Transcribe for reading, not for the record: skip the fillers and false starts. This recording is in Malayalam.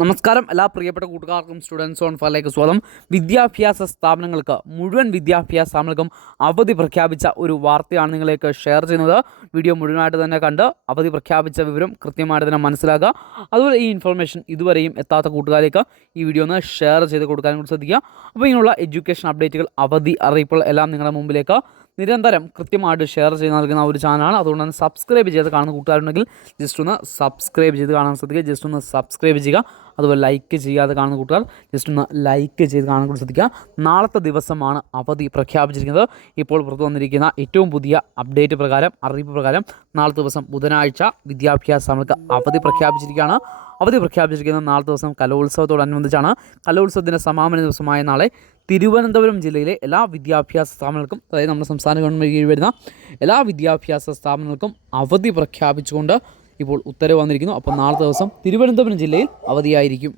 നമസ്കാരം എല്ലാ പ്രിയപ്പെട്ട കൂട്ടുകാർക്കും സ്റ്റുഡൻസ് ഓൺ ഫയറിലേക്ക് സ്വാഗതം. വിദ്യാഭ്യാസ സ്ഥാപനങ്ങൾക്ക് മുഴുവൻ വിദ്യാഭ്യാസ സ്ഥാപനങ്ങൾക്കും അവധി പ്രഖ്യാപിച്ച ഒരു വാർത്തയാണ് നിങ്ങളിലേക്ക് ഷെയർ ചെയ്യുന്നത്. വീഡിയോ മുഴുവനായിട്ട് തന്നെ കണ്ട് അവധി പ്രഖ്യാപിച്ച വിവരം കൃത്യമായിട്ട് തന്നെ മനസ്സിലാക്കുക. അതുപോലെ ഈ ഇൻഫർമേഷൻ ഇതുവരെയും എത്താത്ത കൂട്ടുകാരിലേക്ക് ഈ വീഡിയോ ഒന്ന് ഷെയർ ചെയ്ത് കൊടുക്കാനും കൂടി ശ്രദ്ധിക്കുക. അപ്പോൾ ഇങ്ങനെയുള്ള എഡ്യൂക്കേഷൻ അപ്ഡേറ്റുകൾ, അവധി അറിയിപ്പുകൾ എല്ലാം നിങ്ങളുടെ മുമ്പിലേക്ക് നിരന്തരം കൃത്യമായിട്ട് ഷെയർ ചെയ്ത് നൽകുന്ന ഒരു ചാനലാണ്. അതുകൊണ്ട് തന്നെ സബ്സ്ക്രൈബ് ചെയ്ത് കാണുന്ന കൂട്ടുകാരുണ്ടെങ്കിൽ ജസ്റ്റ് ഒന്ന് സബ്സ്ക്രൈബ് ചെയ്ത് കാണാൻ ശ്രദ്ധിക്കുക. ജസ്റ്റ് ഒന്ന് സബ്സ്ക്രൈബ് ചെയ്യുക. അതുപോലെ ലൈക്ക് ചെയ്യാതെ കാണുന്ന കൂട്ടുകാർ ജസ്റ്റ് ഒന്ന് ലൈക്ക് ചെയ്ത് കാണാൻ കൂടി ശ്രദ്ധിക്കുക. നാളത്തെ ദിവസമാണ് അവധി പ്രഖ്യാപിച്ചിരിക്കുന്നത്. ഇപ്പോൾ പുറത്തു വന്നിരിക്കുന്ന ഏറ്റവും പുതിയ അപ്ഡേറ്റ് പ്രകാരം, അറിയിപ്പ് പ്രകാരം നാളത്തെ ദിവസം ബുധനാഴ്ച വിദ്യാഭ്യാസ സ്ഥാപനങ്ങൾക്ക് അവധി പ്രഖ്യാപിച്ചിരിക്കുകയാണ്. അവധി പ്രഖ്യാപിച്ചിരിക്കുന്ന നാളത്തെ ദിവസം കലോത്സവത്തോടനുബന്ധിച്ചാണ്. കലോത്സവത്തിൻ്റെ സമാപന ദിവസമായ നാളെ തിരുവനന്തപുരം ജില്ലയിലെ എല്ലാ വിദ്യാഭ്യാസ സ്ഥാപനങ്ങൾക്കും, അതായത് നമ്മുടെ സംസ്ഥാന ഗവൺമെൻറ് കീഴിൽ വരുന്ന എല്ലാ വിദ്യാഭ്യാസ സ്ഥാപനങ്ങൾക്കും അവധി പ്രഖ്യാപിച്ചുകൊണ്ട് ഇപ്പോൾ ഉത്തരവ് വന്നിരിക്കുന്നു. അപ്പോൾ നാളത്തെ ദിവസം തിരുവനന്തപുരം ജില്ലയിൽ അവധിയായിരിക്കും.